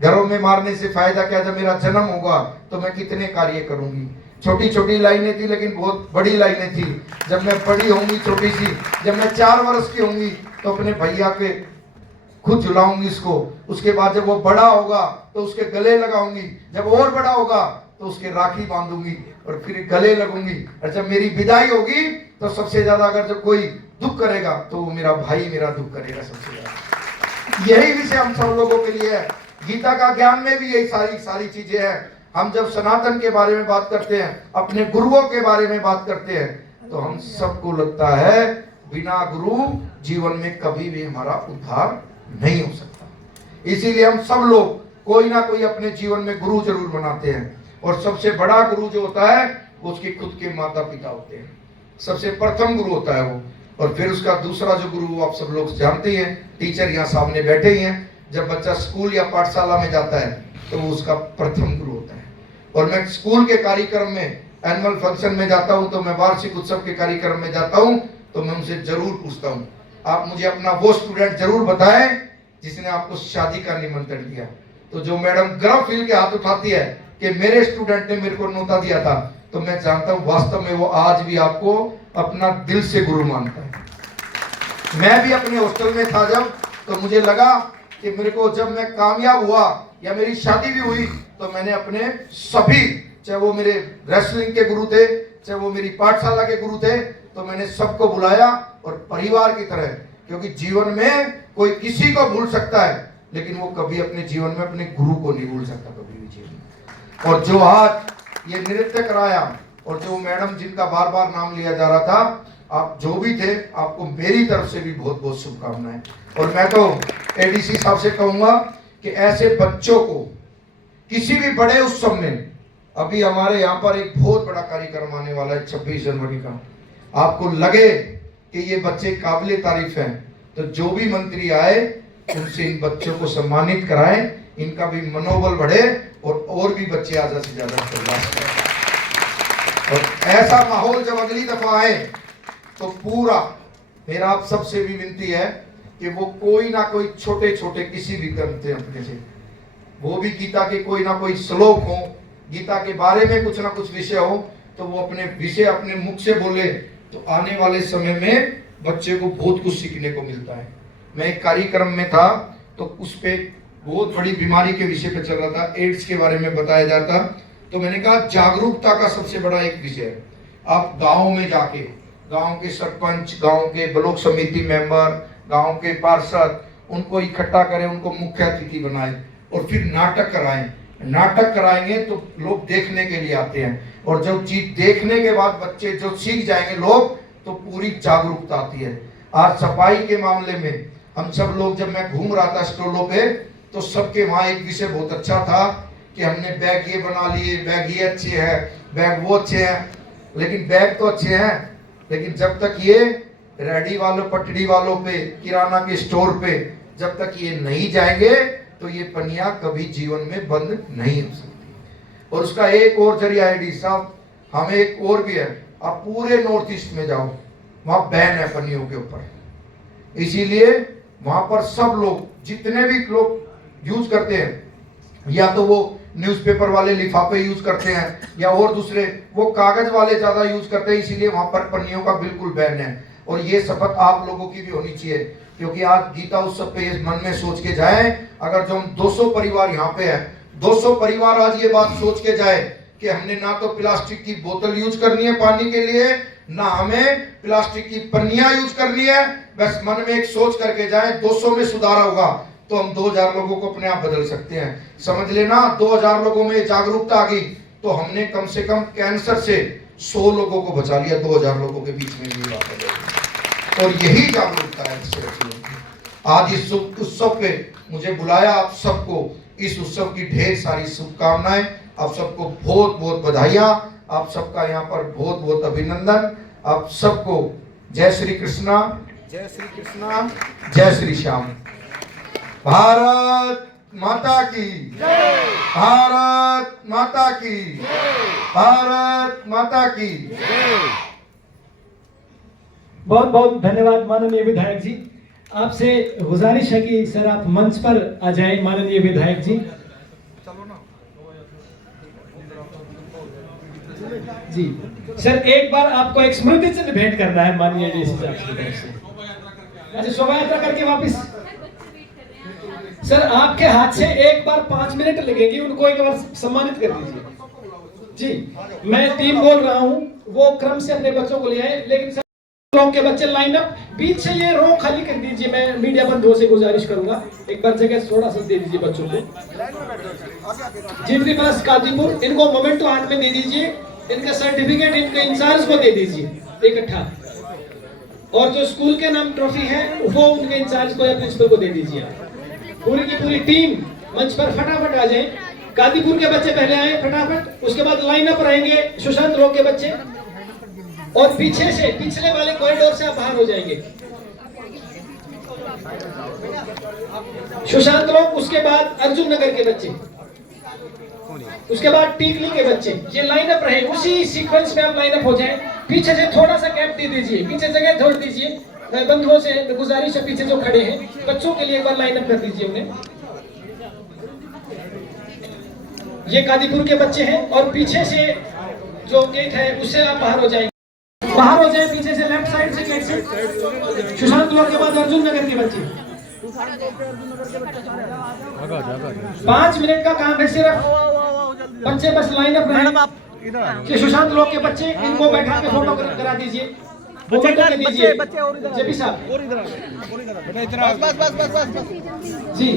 घरों में मारने से फायदा क्या, जब मेरा जन्म होगा तो मैं कितने कार्य करूंगी। छोटी छोटी लाइनें थी लेकिन बहुत बड़ी लाइनें थी। जब मैं बड़ी होंगी छोटी सी, जब मैं 4 वर्ष की होंगी तो अपने भैया के खुद झुलाऊंगी इसको। उसके बाद जब वो बड़ा होगा तो उसके गले लगाऊंगी, जब और बड़ा होगा तो उसके राखी बांधूंगी और फिर गले लगूंगी। और जब मेरी विदाई होगी तो सबसे ज्यादा अगर जो कोई दुख करेगा तो वो मेरा भाई मेरा दुख करेगा सबसे ज्यादा। यही विषय हम सब लोगों के लिए है। गीता का ज्ञान में भी यही सारी चीजें हैं। हम जब सनातन के बारे में बात करते हैं, अपने गुरुओं के बारे में बात करते हैं, तो हम सबको लगता है बिना गुरु जीवन में कभी भी हमारा उद्धार नहीं हो सकता। इसीलिए हम सब लोग कोई ना कोई अपने जीवन में गुरु जरूर बनाते हैं। और सबसे बड़ा गुरु जो होता है वो उसके खुद के माता पिता होते हैं। सबसे प्रथम गुरु होता है वो। और फिर उसका दूसरा जो गुरु आप सब लोग जानते हैं, टीचर यहाँ सामने बैठे ही हैं। जब बच्चा स्कूल या पाठशाला में जाता है तो वो उसका प्रथम गुरु होता है। और मैं स्कूल के कार्यक्रम में, एनुअल फंक्शन में जाता हूँ, तो मैं वार्षिक उत्सव के कार्यक्रम में जाता हूँ, तो मैं उनसे जरूर पूछता हूँ, आप मुझे अपना वो स्टूडेंट जरूर बताएं जिसने आपको शादी का निमंत्रण दिया। तो जो मैडम गर्व फील के हाथ उठाती है कि मेरे स्टूडेंट ने मेरे को न्योता दिया था, तो मैं जानता हूँ वास्तव में वो आज भी आपको अपना दिल से गुरु मानता है। मैं भी अपने हॉस्टल में था जब, तो मुझे लगा कि मेरे को जब मैं कामयाब हुआ या मेरी शादी भी हुई, तो मैंने अपने सभी, चाहे वो मेरे रेसलिंग के गुरु थे, चाहे वो मेरी पाठशाला के गुरु थे, तो मैंने सबको बुलाया और परिवार की तरह। क्योंकि जीवन में कोई किसी को भूल सकता है लेकिन वो कभी अपने जीवन में अपने गुरु को नहीं भूल सकता कभी भी जीवन में। और जो आज ये नृत्य कराया और जो मैडम जिनका बार बार नाम लिया जा रहा था, आप जो भी थे, आपको मेरी तरफ से भी बहुत बहुत शुभकामनाएं। और मैं तो एडीसी साहब से कहूंगा कि ऐसे बच्चों को किसी भी बड़े उत्सव में, अभी हमारे यहाँ पर एक बहुत बड़ा कार्यक्रम आने वाला है 26 जनवरी का, आपको लगे कि ये बच्चे काबिले तारीफ हैं, तो जो भी मंत्री आए उनसे इन बच्चों को सम्मानित कराएं, इनका भी मनोबल बढ़े और भी बच्चे ज्यादा से ज्यादा प्रयास करें। और ऐसा माहौल जब अगली दफा आए तो पूरा मेरा आप सबसे भी विनती है कि वो कोई ना कोई छोटे छोटे किसी भी करते अपने से, वो भी गीता के कोई ना कोई श्लोक हो, गीता के बारे में कुछ ना कुछ विषय हो, तो वो अपने विषय अपने मुख से बोले, तो आने वाले समय में बच्चे को बहुत कुछ सीखने को मिलता है। मैं एक कार्यक्रम में था तो उस पे बहुत बड़ी बीमारी के विषय पे चल रहा था, एड्स के बारे में बताया जाता। तो मैंने कहा जागरूकता का सबसे बड़ा एक विषय है, आप गाँव में जाके गांव के सरपंच, गांव के ब्लॉक समिति मेंबर, गांव के पार्षद, उनको इकट्ठा करें, उनको मुख्य अतिथि बनाएं और फिर नाटक कराएं। नाटक कराएंगे तो लोग देखने के लिए आते हैं, और जब चीज देखने के बाद बच्चे जो सीख जाएंगे लोग, तो पूरी जागरूकता आती है। आज सफाई के मामले में हम सब लोग, जब मैं घूम रहा था स्टॉलों पे, तो सबके वहाँ एक विषय बहुत अच्छा था कि हमने बैग ये बना लिए, बैग ये अच्छे हैं, बैग वो अच्छे हैं। लेकिन बैग तो अच्छे हैं, लेकिन जब तक ये रेडी वालों, पटड़ी वालों पे, किराना के स्टोर पे जब तक ये नहीं जाएंगे, तो ये पनिया कभी जीवन में बंद नहीं हो सकती। और उसका एक और जरिया है डी साहब, हमें एक और भी है, आप पूरे नॉर्थ ईस्ट में जाओ, वहां बैन है पनियों के ऊपर। इसीलिए वहां पर सब लोग, जितने भी लोग यूज करते हैं, या तो वो न्यूज़पेपर वाले लिफाफे यूज करते हैं या और दूसरे वो कागज वाले ज्यादा यूज करते हैं, इसीलिए वहां पर पन्नियों का बिल्कुल बैन है। और ये शपथ आप लोगों की भी होनी चाहिए, क्योंकि आज गीता उत्सव पे इस मन में सोच के जाए, अगर जो हम 200 परिवार यहाँ पे है, 200 परिवार आज ये बात सोच के जाए कि हमने ना तो प्लास्टिक की बोतल यूज करनी है पानी के लिए, ना हमें प्लास्टिक की पन्नियां यूज करनी है, बस मन में एक सोच करके जाए, 200 में सुधार होगा तो हम 2000 लोगों को अपने आप बदल सकते हैं। समझ लेना, 2000 लोगों में जागरूकता आ गई तो हमने कम से कम कैंसर से 100 लोगों को बचा लिया, 2000 लोगों के बीच में ये बात है। और यही जागरूकता है जिससे अच्छी होती है। आज इस उत्सव पे मुझे बुलाया, आप सबको इस उत्सव की ढेर सारी शुभकामनाएं, आप सबको बहुत बहुत बधाइयां, आप सबका यहाँ पर बहुत बहुत अभिनंदन। आप सबको जय श्री कृष्णा, जय श्री कृष्णा, जय श्री श्याम। भारत माता की जय, भारत माता की जय, भारत माता की जय। बहुत बहुत धन्यवाद माननीय विधायक जी। आपसे गुजारिश है कि सर आप मंच पर आ जाएं माननीय विधायक जी। जी सर, एक बार आपको एक स्मृति चिन्ह भेंट करना है माननीय डीसी साहब की तरफ से। अच्छा, शोभा यात्रा करके वापस सर आपके हाथ से एक बार 5 मिनट लगेंगे, उनको एक बार सम्मानित कर दीजिए। जी मैं टीम बोल रहा हूँ, वो क्रम से अपने बच्चों को ले आए, लेकिन सर लोग के बच्चे लाइन अप, बीच से ये रो खाली कर दीजिए। मैं मीडिया बंधुओं से गुजारिश करूंगा, एक बार जगह थोड़ा सा दे दीजिए बच्चों को। जीवरी बस कादीपुर, इनको मोमेंटो हाथ में दे दीजिए, इनका सर्टिफिकेट इनके इंचार्ज को दे दीजिए इकट्ठा, और जो स्कूल के नाम ट्रॉफी है वो उनके इंचार्ज को या प्रिंसिपल को दे दीजिए। पूरी की पूरी टीम मंच पर फटाफट आ जाए। कादीपुर के बच्चे पहले आए फटाफट, उसके बाद लाइन अप रहेंगे सुशांत लोग के बच्चे, और पीछे से पिछले वाले कॉरिडोर से आप बाहर हो जाएंगे सुशांत लोग, उसके बाद अर्जुन नगर के बच्चे, उसके बाद टीकली के बच्चे। ये लाइन अप रहे, उसी सीक्वेंस में आप लाइन अप हो जाएं। पीछे से थोड़ा सा गैप दे दीजिए, पीछे जगह छोड़ दीजिए। बंधुओं से गुजारिश है, पीछे जो खड़े हैं बच्चों के लिए एक बार लाइन अप कर दीजिए उन्हें। ये कादीपुर के बच्चे हैं, और पीछे से जो गेट है उससे आप बाहर हो जाएंगे, बाहर हो जाए पीछे से, लेफ्ट साइड से गेट से। सुशांत लोग के बाद अर्जुन नगर के बच्चे। 5 मिनट का काम है सिर्फ, बच्चे बस लाइन अप रहे कि सुशांत लोग के बच्चे, इनको बैठा के फोटो करा दीजिए, दीजिए जेपी साहब जी।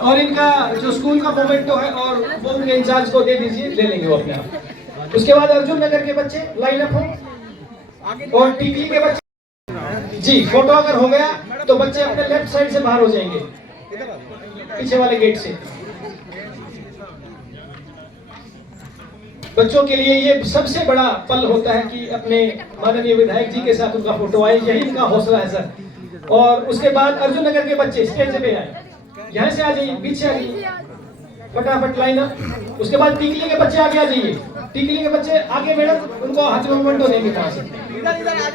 और इनका जो स्कूल का मोमेंटो है और वो उनके इंचार्ज को दे दीजिए, ले लेंगे वो अपने आप। उसके बाद अर्जुन नगर के बच्चे लाइन अप हो, और टीकली के बच्चे जी। फोटो अगर हो गया तो बच्चे अपने लेफ्ट साइड से बाहर हो जाएंगे, पीछे वाले गेट से। बच्चों के लिए ये सबसे बड़ा पल होता है कि अपने माननीय विधायक जी के साथ उनका फोटो आए, यही इनका हौसला है सर। और उसके बाद अर्जुन नगर के बच्चे स्टेज पे आए, यहाँ से आ जाइए, पीछे आ जाइए फटाफट लाइन अप। उसके बाद टीकली के बच्चे आगे आ जाइए, टीकली के बच्चे आगे मैडम, उनको हाथ में मोमेंटो देंगे, कहाँ से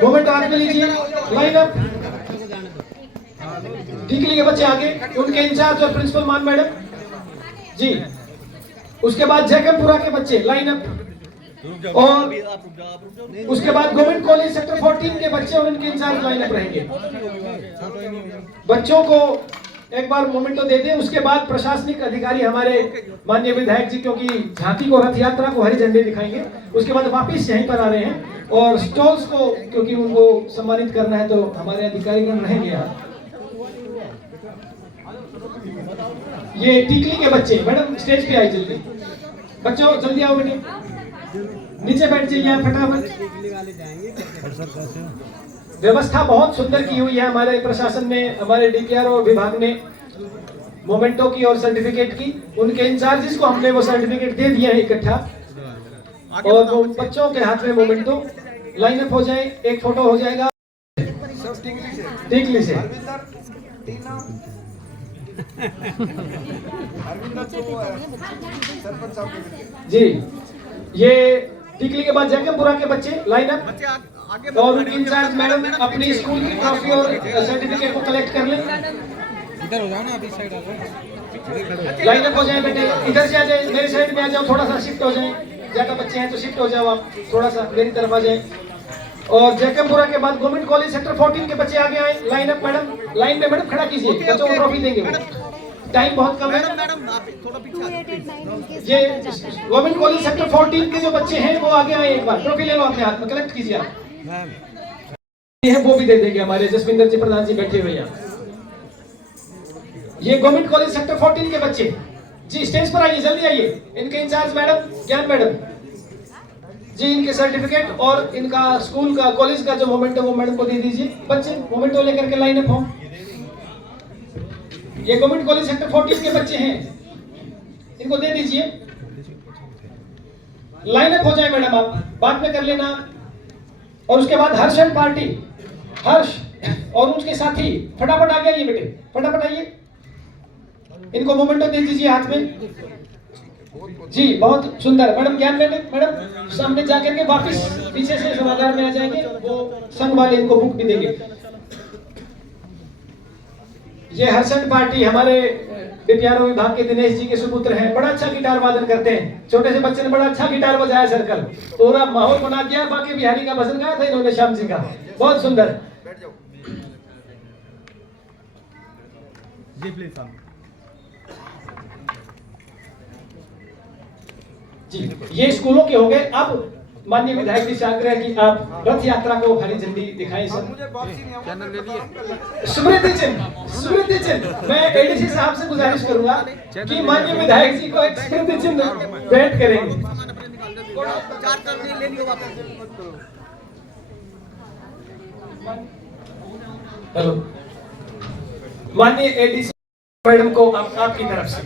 मोमेंटो हाथ में लीजिए, लाइन अप। टीकली के बच्चे आगे, उनके इंचार्ज और प्रिंसिपल मान मैडम जी। उसके बाद जयकमपुरा के बच्चे लाइन अप, और उसके बाद गवर्नमेंट कॉलेज सेक्टर 14 के बच्चे और उनके इंचार्ज लाइन अप रहेंगे। बच्चों को एक बार मोमेंटो दे दें। उसके बाद प्रशासनिक अधिकारी हमारे माननीय विधायक जी, क्योंकि झांकी को, रथ यात्रा को हरी झंडे दिखाएंगे, उसके बाद वापिस यहीं पर आ रहे हैं, और स्टॉल्स को क्योंकि उनको सम्मानित करना है तो हमारे अधिकारीगण रहेंगे यहाँ। ये टीकली के बच्चे, मैडम स्टेज पे आए जल्दी, बच्चों जल्दी आओ बेटे, नीचे बैठ जाइए फटाफट। व्यवस्था बहुत सुंदर की हुई है हमारे प्रशासन ने, हमारे डीपीआरओ विभाग ने मोमेंटो की और सर्टिफिकेट की। उनके इंचार्जेस को हमने वो सर्टिफिकेट दे दिए हैं इकट्ठा, और वो बच्चों के हाथ में मोमेंटो। लाइन अप हो जाए, एक फोटो हो जाएगा टीकली से। जी, ये टीकली के बाद जयकमपुरा के बच्चे लाइन अप। और उनकी इंचार्ज मैडम अपनी स्कूल की ट्रॉफी और सर्टिफिकेट को कलेक्ट कर लें। इधर हो जाओ ना, अभी साइड आ जाओ। लाइन अप हो जाए बेटे, इधर से आ जाए, मेरी साइड में आ जाओ, थोड़ा सा शिफ्ट हो जाए। ज्यादा बच्चे हैं तो शिफ्ट हो जाओ, आप थोड़ा सा मेरी तरफ आ जाए। और जैकमपुरा के बाद गवर्नमेंट कॉलेज सेक्टर 14 के बच्चे आगे आए। लाइन अप मैडम, लाइन में मैडम खड़ा कीजिए, बच्चों को ट्रॉफी देंगे वो। टाइम बहुत कम है। ये गवर्नमेंट कॉलेज सेक्टर 14 के जो बच्चे हैं वो आगे आए, एक बार ट्रॉफी ले लो अपने हाथ में, कलेक्ट कीजिए आप। ये है वो भी दे देंगे, हमारे जसविंदर जी प्रधान जी बैठे हुए यहाँ। ये गवर्नमेंट कॉलेज सेक्टर 14 के बच्चे जी स्टेज पर आइए, जल्दी आइए। इनके इंचार्ज मैडम ज्ञान मैडम जी, इनके सर्टिफिकेट और इनका स्कूल का कॉलेज का जो मोमेंट है वो मैडम को दे दीजिए। बच्चे मोमेंट को लेकर के लाइन अप हो। ये गवर्नमेंट कॉलेज सेक्टर 14 के बच्चे हैं, इनको दे दीजिए। लाइन अप हो जाए मैडम, आप बाद में कर लेना। और उसके बाद हर्ष एंड पार्टी, हर्ष और उसके साथी फटाफट आ गए बेटे, फटाफट आइए। इनको मोमेंटो दे दीजिए हाथ में जी। बहुत सुंदर मैडम, ज्ञान मैडम सामने जाकर के वापस पीछे से सभागार में आ जाएंगे, वो संघ वाले इनको बुक भी देंगे। ये हर्षण पार्टी हमारे विज्ञान विभाग के दिनेश जी के सुपुत्र हैं, बड़ा अच्छा गिटार वादन करते हैं। छोटे से बच्चे ने बड़ा अच्छा गिटार बजाया, सर्कल पूरा माहौल बना दिया। बाकी बिहारी का भजन गाया था इन्होंने, श्याम जी का, बहुत सुंदर जी। प्लीज जी। ये स्कूलों के हो गए। अब माननीय विधायक जी से आग्रह कि आप रथ यात्रा को हरी झंडी दिखाएं सर। स्मृति चिन्ह, स्मृति चिन्ह, मैं एडीसी साहब से गुजारिश करूंगा कि माननीय विधायक जी को एक स्मृति चिन्ह भेंट करेंगे। हेलो, माननीय एडीसी मैडम को आपकी तरफ से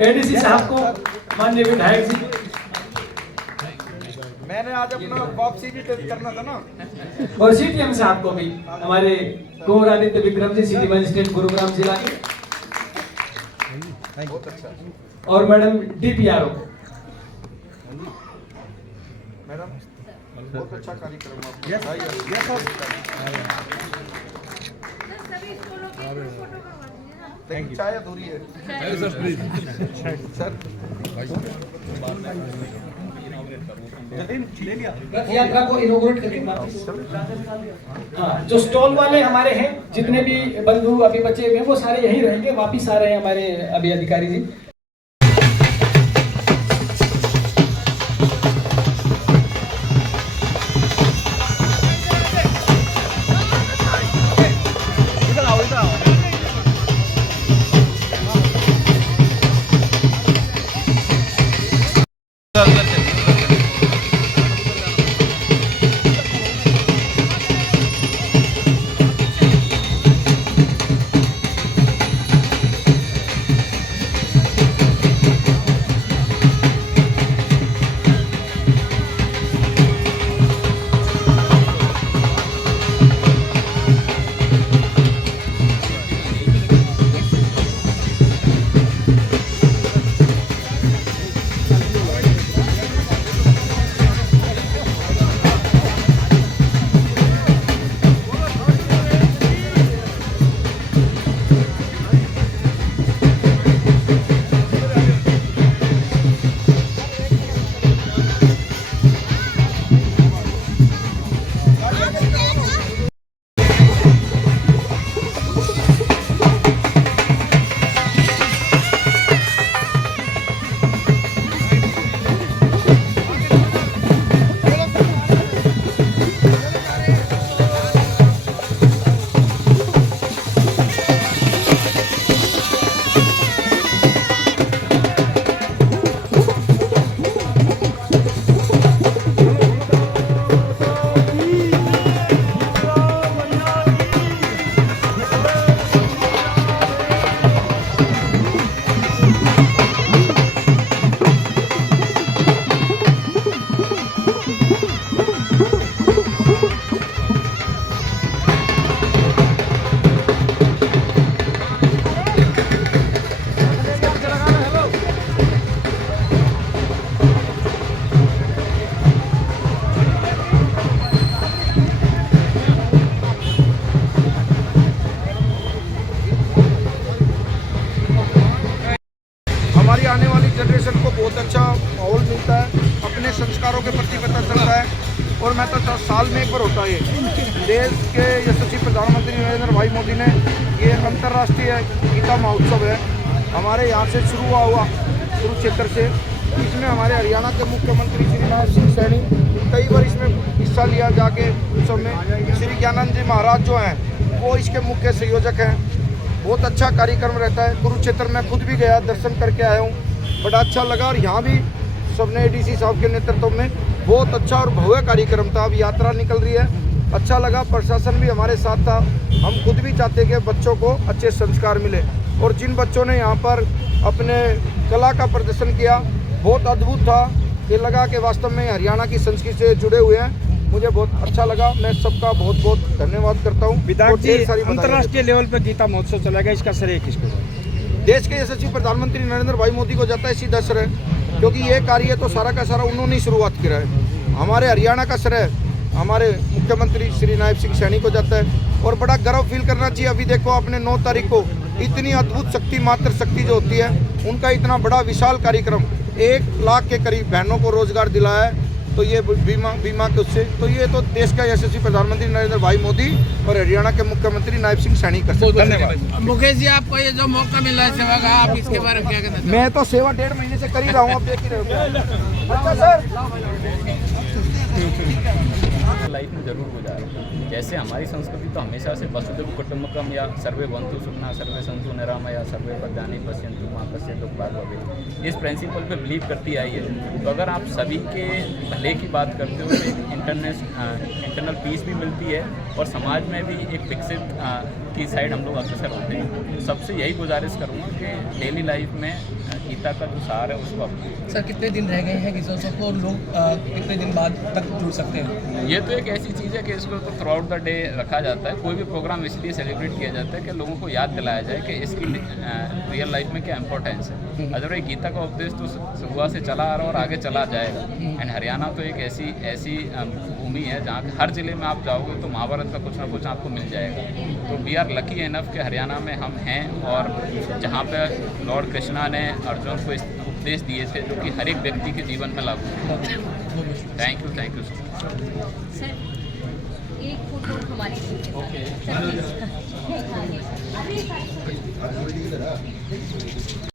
एडीसी साहब को, माननीय विधायक जी, मैंने आज अपना वापसी भी करना था ना। और सीटीएम साहब को भी, हमारे कुंवर आदित्य विक्रम जी, सिटी मजिस्ट्रेट गुरुग्राम जिला के, बहुत अच्छा। और मैडम डीपीआरओ मैडम बहुत अच्छा कार्यक्रम लेकिन चाय अधूरी है सर। रथ यात्रा को इनॉग्रेट करेंगे। हाँ, जो स्टॉल वाले हमारे हैं, जितने भी बंधु अभी बचे हुए हैं वो सारे यहीं रहेंगे। वापिस आ रहे हैं हमारे अभी अधिकारी जी। साल में एक बार होता है। देश के यशस्वी प्रधानमंत्री नरेंद्र भाई मोदी ने ये अंतर्राष्ट्रीय गीता महोत्सव है हमारे यहाँ से शुरू हुआ कुरुक्षेत्र से। इसमें हमारे हरियाणा के मुख्यमंत्री श्री नायब सिंह सैनी कई बार इसमें हिस्सा लिया जाके उत्सव में। श्री ज्ञानंद जी महाराज जो हैं वो इसके मुख्य संयोजक हैं। बहुत अच्छा कार्यक्रम रहता है। कुरुक्षेत्र में खुद भी गया, दर्शन करके आया हूँ, बड़ा अच्छा लगा। और यहाँ भी सबने एडीसी साहब के नेतृत्व में बहुत अच्छा और भव्य कार्यक्रम था। अब यात्रा निकल रही है, अच्छा लगा। प्रशासन भी हमारे साथ था। हम खुद भी चाहते कि बच्चों को अच्छे संस्कार मिले। और जिन बच्चों ने यहाँ पर अपने कला का प्रदर्शन किया बहुत अद्भुत था। ये लगा कि वास्तव में हरियाणा की संस्कृति से जुड़े हुए हैं। मुझे बहुत अच्छा लगा। मैं सबका बहुत बहुत धन्यवाद करता हूँ। विधायक जी, अंतर्राष्ट्रीय लेवल पर गीता महोत्सव चलेगा, इसका श्रेय किसको? देश के यशस्वी प्रधानमंत्री नरेंद्र भाई मोदी को जाता है सीधा श्रेय, क्योंकि ये कार्य तो सारा का सारा उन्होंने ही शुरुआत किया है। हमारे हरियाणा का श्रेय हमारे मुख्यमंत्री श्री नायब सिंह सैनी को जाता है। और बड़ा गर्व फील करना चाहिए। अभी देखो आपने 9 तारीख को इतनी अद्भुत शक्ति, मातृशक्ति जो होती है, उनका इतना बड़ा विशाल कार्यक्रम 1 लाख के करीब बहनों को रोजगार दिलाया है। तो ये बीमा के उससे, तो ये तो देश का यशस्वी प्रधानमंत्री नरेंद्र भाई मोदी और हरियाणा के मुख्यमंत्री नायब सिंह सैनी कर सकते हैं। धन्यवाद। मुकेश जी, आपको ये जो मौका मिला है सेवा का, आप इसके बारे में क्या कहना चाहते हैं? मैं तो सेवा 1.5 महीने से कर ही रहा हूँ, अब देख ही रहे हो। अच्छा सर, लाइफ में जरूर गुजारा। जैसे हमारी संस्कृति तो हमेशा से वसुधैव कुटुम्बकम या सर्वे भवन्तु सुखिनः सर्वे सन्तु निरामया या सर्वे भद्राणि पश्यन्तु मा कश्चित् दुःखं भाग् भवेत्, इस प्रिंसिपल पे बिलीव करती आई है। तो अगर आप सभी के भले की बात करते हो तो एक इंटरनल पीस भी मिलती है और समाज में भी एक विकसित की साइड हम लोग अग्रसर होते हैं। सबसे यही गुजारिश करूँगा कि डेली लाइफ में गीता का जो सार है उसको अपनाएं। सर, कितने दिन रह गए हैं गीता उत्सव को, लोग कितने दिन बाद तक जुड़ सकते हैं? ये तो एक ऐसी चीज़ है कि इसको तो थ्रू आउट द डे रखा जाता है। कोई भी प्रोग्राम इसलिए सेलिब्रेट किया जाता है कि लोगों को याद दिलाया जाए कि इसकी रियल लाइफ में क्या इंपॉर्टेंस है। अदरवाइज गीता का उपदेश तो सुबह से चला आ रहा है और आगे चला जाएगा। एंड हरियाणा तो एक ऐसी भूमि है जहाँ हर जिले में आप जाओगे तो महाभारत का कुछ ना कुछ आपको मिल जाएगा। तो वी आर लकी एनफ कि हरियाणा में हम हैं और जहाँ पे लॉर्ड कृष्णा ने अर्जुन को उपदेश दिए थे जो कि हर एक व्यक्ति के जीवन में लागू है। Thank you sir. एक फोटो हमारी टीम के साथ। Sir, please.